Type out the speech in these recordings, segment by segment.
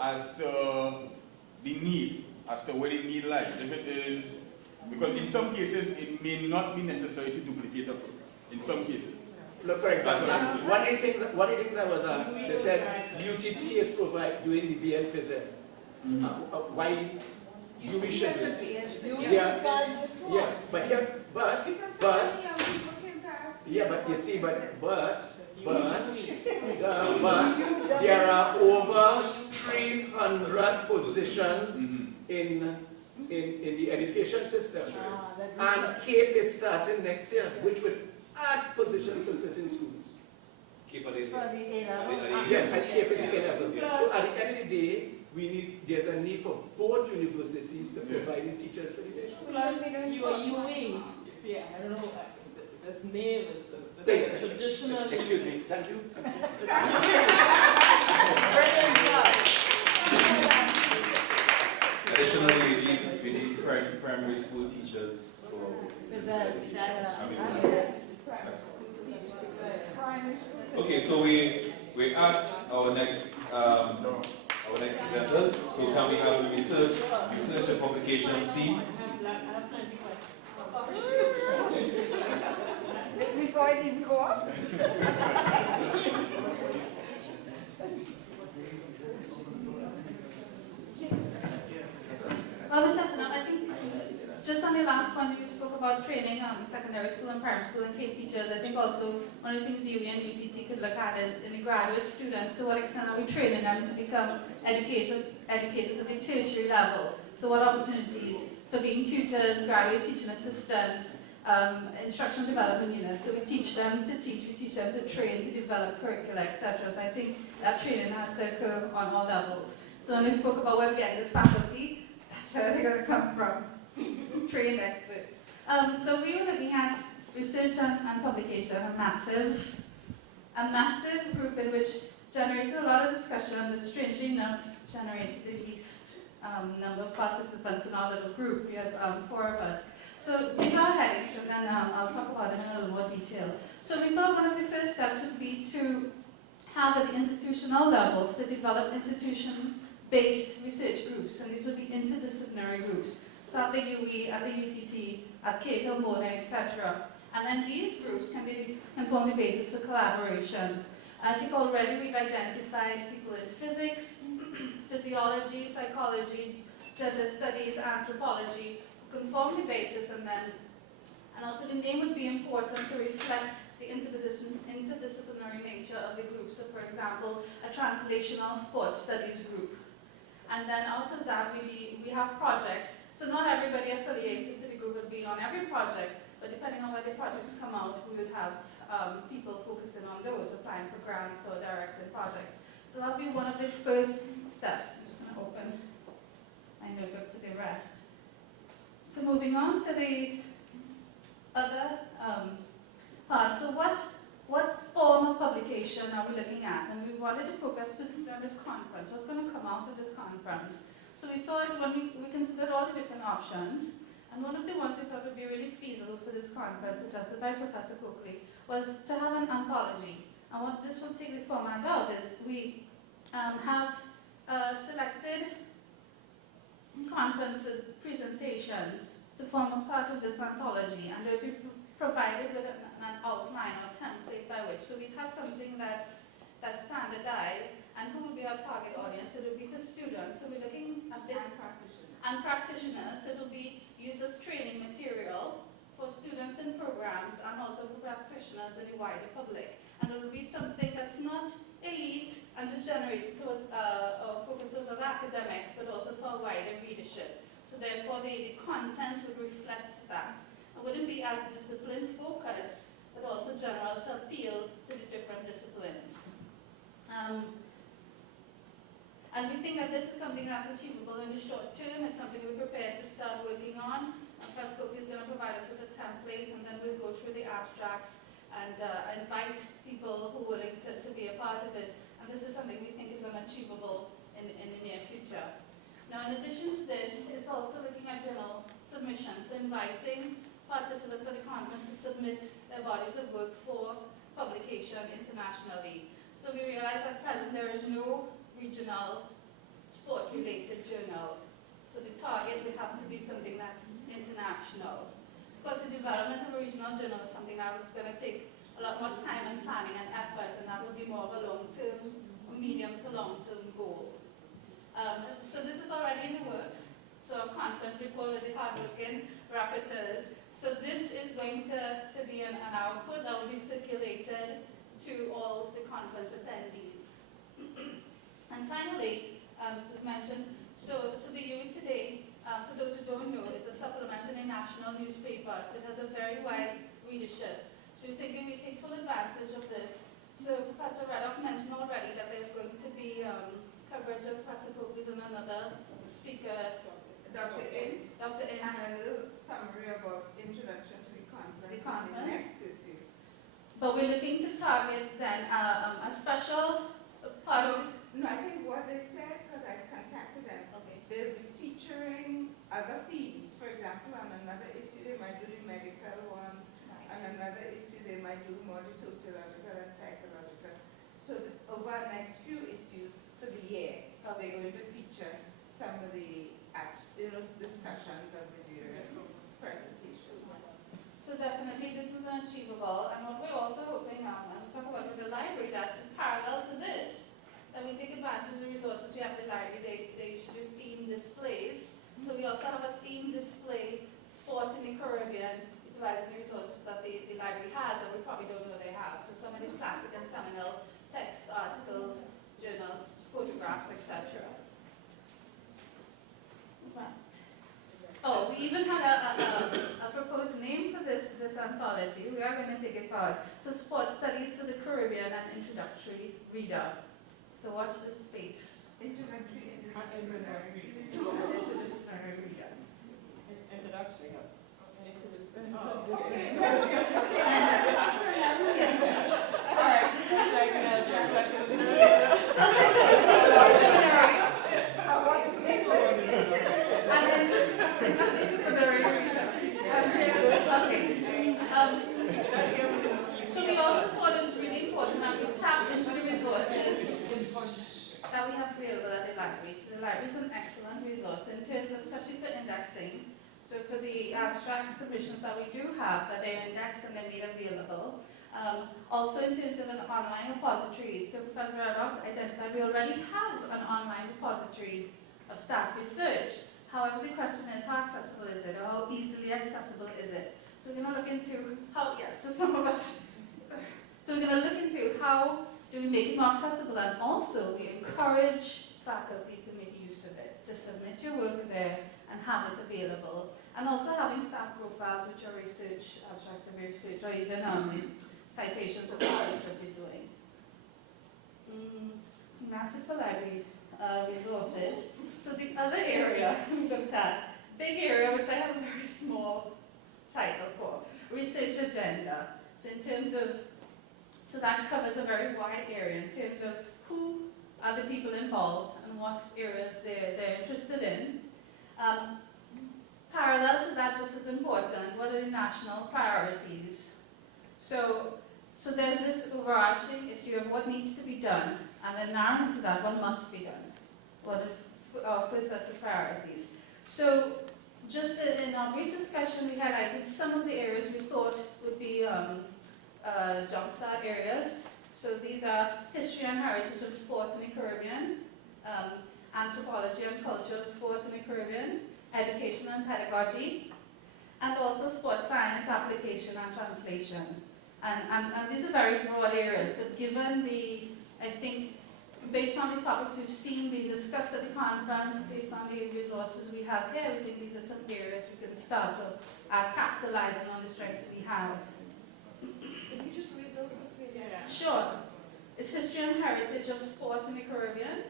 as to the need, as to where the need lies. If it is, because in some cases it may not be necessary to duplicate a program. In some cases. Look, for example, one of the things I was asked, they said UTT is doing the BL Phys Ed. Why UB should be? Yeah. Yes, but here, but yeah, but you see, but there are over 300 positions in the education system, and CAPE is starting next year, which would add positions to certain schools. CAPE at the Yeah, and CAPE is A-level. So at the end of the day, there's a need for both universities to provide the teachers for the nation. Plus, you are UA. See, I don't know, this name is traditional. Excuse me, thank you. Additionally, we need primary school teachers for Okay, so we're at our next presenters. So can we have the research and publications team? Before I even go up? Well, Ms. Santana, I think just on the last point, you spoke about training secondary school and primary school and CAPE teachers. I think also one of the things UE and UTT could look at is in the graduate students, to what extent are we training them to become educators at the tertiary level? So what opportunities for being tutors, graduate teaching assistants, instructional development units. So we teach them to teach, we teach them to train, to develop curricula, etc. So I think that training has to occur on all levels. So when we spoke about where we get this faculty, that's where they're going to come from, trained experts. So we were looking at research and publication, a massive group in which generated a lot of discussion, but strangely enough generated the least number of participants in our little group. We had 4 of us. So these are headings, and then I'll talk about it in a little more detail. So we thought one of the first steps would be to have at the institutional levels to develop institution-based research groups, and these would be interdisciplinary groups. So at the UE, at the UTT, at CAPE, etc. And then these groups can form the basis for collaboration. I think already we've identified people in physics, physiology, psychology, gender studies, anthropology, who can form the basis, and also the name would be important to reflect the interdisciplinary nature of the group. So for example, a translational sports studies group. And then out of that, we have projects. So not everybody affiliated to the group would be on every project, but depending on where the projects come out, we would have people focusing on those, applying for grants or directing projects. So that'll be one of the first steps. I'm just going to open my notebook to the rest. So moving on to the other part. So what form of publication are we looking at? And we wanted to focus specifically on this conference. What's going to come out of this conference? So we thought, when we considered all the different options, and one of the ones we thought would be really feasible for this conference, suggested by Professor Coakley, was to have an anthology. And what this will take the format of is we have selected conference presentations to form a part of this anthology, and they'll be provided with an outline or template by which. So we have something that's standardized, and who will be our target audience? It will be for students. So we're looking at this and practitioners. So it will be used as training material for students in programs and also for practitioners and the wider public. And it will be something that's not elite and just generated towards or focuses on academics, but also for a wider readership. So therefore the content would reflect that. It wouldn't be as discipline focused, but also general to appeal to the different disciplines. And we think that this is something that's achievable in the short term. It's something we're prepared to start working on. Professor Coakley is going to provide us with a template, and then we'll go through the abstracts and invite people who are willing to be a part of it. And this is something we think is unachievable in the near future. Now, in addition to this, it's also looking at journal submissions, so inviting participants of the conference to submit their bodies of work for publication internationally. So we realize at present there is no regional sport-related journal. So the target would have to be something that's international. Because the development of a regional journal is something that was going to take a lot more time and planning and effort, and that would be more of a long-term, medium to long-term goal. So this is already in the works. So a conference report with the hardworking rapporteurs. So this is going to be an output that will be circulated to all the conference attendees. And finally, this was mentioned, so the UE Today, for those who don't know, is a supplement in a national newspaper, so it has a very wide readership. So we're thinking we take full advantage of this. So Professor Reddock mentioned already that there's going to be coverage of Professor Cope's and another speaker, Dr. Ince, Dr. and Ince. a little summary about introduction to the conference. The conference. In the next issue. But we're looking to target then a special part of this. No, I think what they said, because I contacted them, Okay. they'll be featuring other themes. For example, on another issue they might do the medical ones, on another issue they might do more the sociological and psychological. So over the next few issues for the year, they're going to feature some of the discussions of the various presentations. So definitely this is achievable, and what we're also hoping, and we talk about with the library, that in parallel to this, that we take advantage of the resources we have at the library. They should do theme displays. So we also have a theme display, Sport in the Caribbean, utilizing the resources that the library has, and we probably don't know they have. So some of these classic and seminal text, articles, journals, photographs, etc. Right. Oh, we even had a proposed name for this anthology. We are going to take it forward. So Sport Studies for the Caribbean and Introductory Reader. So watch this space. Introductory and Interdisciplinary reading. Interdisciplinary reader. Introductory. Interdisciplinary. Like Sometimes it's interdisciplinary. Interdisciplinary reader. Okay. So we also thought it was really important that we tap into the resources that we have available at the library. So the library is an excellent resource in terms, especially for indexing. So for the abstract submissions that we do have, that they're indexed and they're made available. Also in terms of an online repository. So Professor Reddock identified we already have an online repository of staff research. However, the question is, how accessible is it, or how easily accessible is it? So we're going to look into how, yes, so some of us, so we're going to look into how do we make it more accessible, and also we encourage faculty to make use of it, to submit your work there and have it available. And also having staff profiles which are research, abstracts of research, or even citations of the research that you're doing. That's it for library resources. So the other area we looked at, big area which I have a very small title for, research agenda. So in terms of, so that covers a very wide area in terms of who are the people involved and what areas they're interested in. Parallel to that, just as important, what are the national priorities? So there's this overarching issue of what needs to be done, and then narrowing to that, what must be done. What are first sets of priorities? So just in our brief discussion, we highlighted some of the areas we thought would be jumpstart areas. So these are history and heritage of sports in the Caribbean, anthropology and culture of sports in the Caribbean, education and pedagogy, and also sports science application and translation. And these are very broad areas, but given the, I think, based on the topics we've seen being discussed at the conference, based on the resources we have here, we think these are some areas we can start capitalizing on the strengths we have. Can you just read those quickly again? Sure. It's history and heritage of sports in the Caribbean,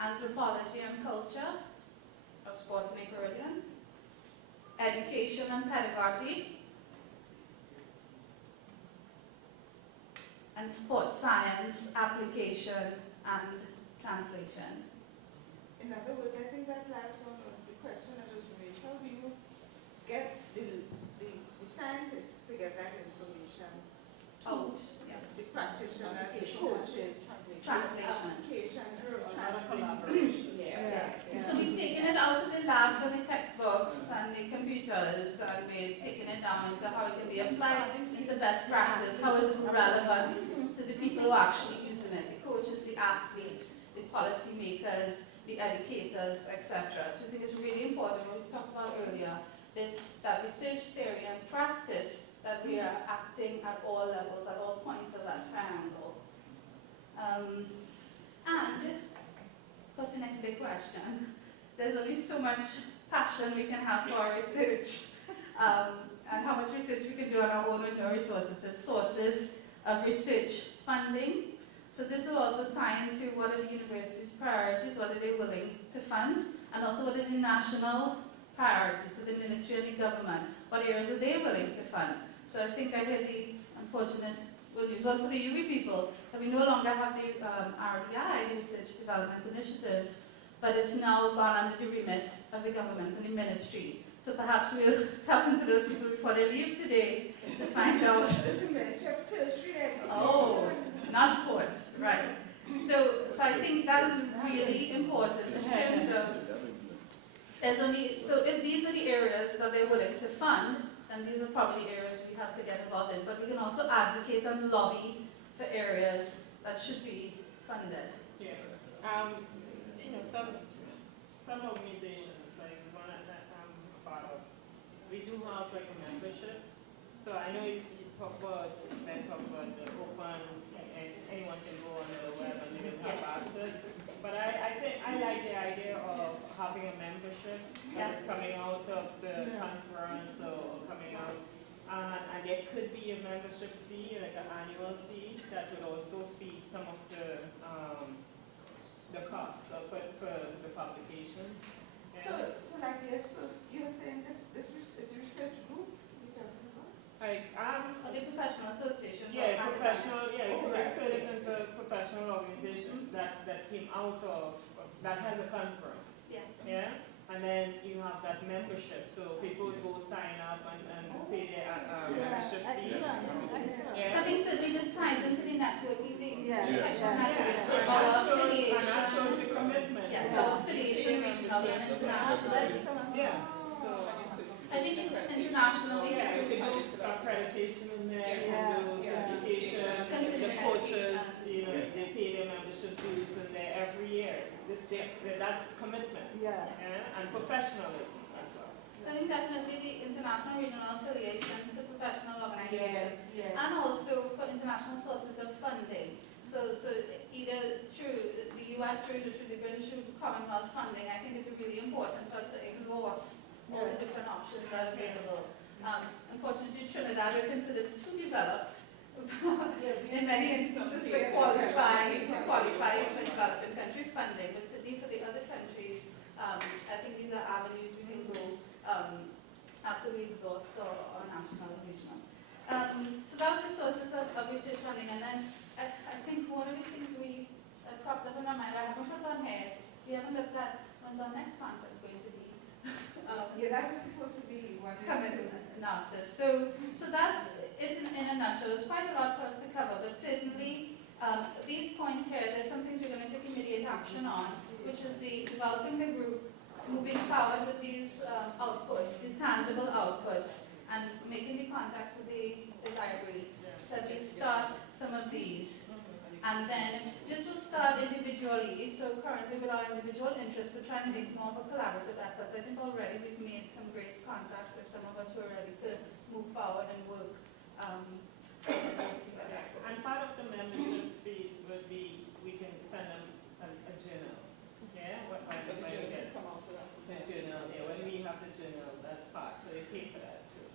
anthropology and culture of sports in the Caribbean, education and pedagogy, and sports science application and translation. In other words, I think that last one was the question that was raised. How do you get the scientists to get that information Out. to the practitioners, the Application, coaches, Translation. applications, discussions, and we're taking it down into how it can be applied into best practice, how is it relevant to the people who are actually using it, the coaches, the athletes, the policymakers, the educators, etc. So I think it's really important what we talked about earlier, that research, theory, and practice, that we are acting at all levels, at all points of that triangle. And, of course, the next big question, there's only so much passion we can have for our research, and how much research we can do on our own with no resources. So sources of research funding. So this will also tie into what are the university's priorities, what are they willing to fund, and also what are the national priorities, so the ministry and the government, what areas are they willing to fund. So I think I heard the unfortunate good news, well, for the UWI people, that we no longer have the RDI, the Research Development Initiative, but it's now gone under the remit of the government and the ministry. So perhaps we'll tap into those people before they leave today to find out. There's a Ministry of Tertiary Education. Oh, not sport, right. So I think that is really important in terms of, there's only, so if these are the areas that they're willing to fund, then these are probably areas we have to get involved in. But we can also advocate and lobby for areas that should be funded. Yeah. You know, some organizations, like one that I'm a part of, we do have like a membership. So I know you talk about, let's talk about the open, and anyone can go on the web and they can have access. But I think I like the idea of having a membership that's coming out of the conference or coming out. And there could be a membership fee, like an annual fee, that would also feed some of the costs for the publication. Yeah. So like you're saying this is a research group you're talking about? Like Or the professional associations. yeah, or professional, yeah, Oh, we're right. split it into professional organizations that came out of, that has a conference. Yeah. Yeah, and then you have that membership, so people would go sign up and pay their membership fee. So I Yeah. think certainly this ties into the networking, the Yeah. sexual Yeah. networking, so And our that shows affiliation. the commitment. Yes, our affiliation regional and international. Yeah, so, I think internationally, yeah, you can do accreditation in there, you can do certification, the Continuing coaches, education. you know, they pay their membership dues in there every year. That's commitment, Yeah. yeah, and professionalism as well. So I think definitely the international regional affiliations to professional organizations. Yes. And also for international sources of funding. So either through the US route or through the British route, Commonwealth funding, I think it's really important for us to exhaust all the different options that are available. Unfortunately, Trinidad are considered too developed in many instances to qualify for developing country funding, but certainly for the other countries, I think these are avenues we can go after we exhaust our national and regional. So that was the sources of research funding, and then I think one of the things we cropped up in my mind, I haven't put on here, is we haven't looked at when's our next conference going to be. Yeah, that was supposed to be one. Coming after. So that's it in a nutshell. There's quite a lot for us to cover, but certainly these points here, there's some things we're going to take immediate action on, which is the developing the group, moving forward with these outputs, these tangible outputs, and making the contacts with the library. So we start some of these. And then this will start individually. So currently with our individual interests, we're trying to make more of a collaborative effort. So I think already we've made some great contacts with some of us who are ready to move forward and work. And part of the membership fee would be, we can send them a journal. Yeah, when we get the journal, yeah, when we have the journal, that's part, so they pay for that too.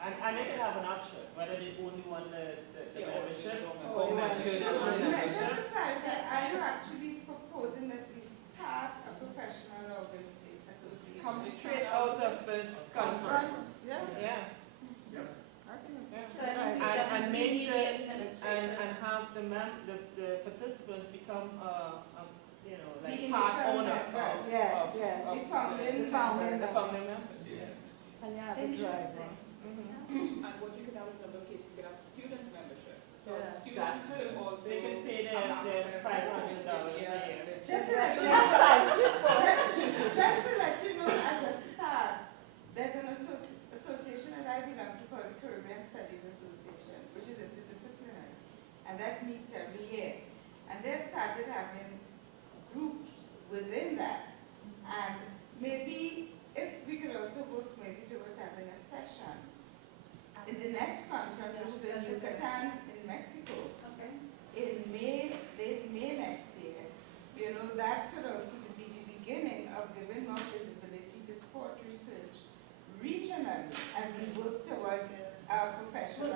And they can have an option, whether they only want the membership or the journal and membership. Just to clarify, are you actually proposing that we start a professional association? Come straight out of this conference. Yeah. Yeah. So I think we And definitely make need the, the administrator. and have the participants become, you know, like The part initial owner members. of, Yeah, of, yeah. of The founding the members. founding members. And you have a driver. Mhm. And what you can have in the case, you can have student membership. So Yeah. students could also They could pay their have access $500 a yeah, year. Just to let you know, as a start, there's an association started having groups within that. And maybe if we could also work maybe towards having a session in the next conference, which is in Yucatan in Mexico, Okay. in late May next year, you know, that could also be the beginning of giving more visibility to sport research regionally as we work towards our professional.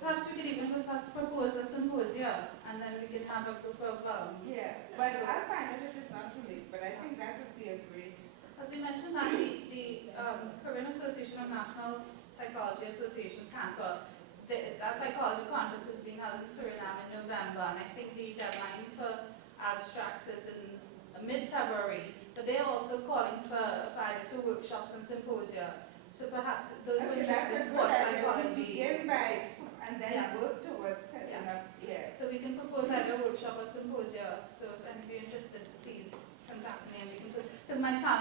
Perhaps we could even propose a symposium, and then we could have a group of, Yeah, but I'll find out if it's not too late, but I think that would be a great. as you mentioned, that the Korean Association of National Psychology Associations, CANPA, that psychology conference is being held in Suriname in November, and I think the deadline for abstracts is in mid-February, but they're also calling for Fridays for workshops and symposia. So perhaps those who are interested in sports psychology. Begin by, and then Yeah. work towards setting Yeah. up, yeah. So we can propose either a workshop or symposia, so if anybody interested, please contact me and we can put, because my channel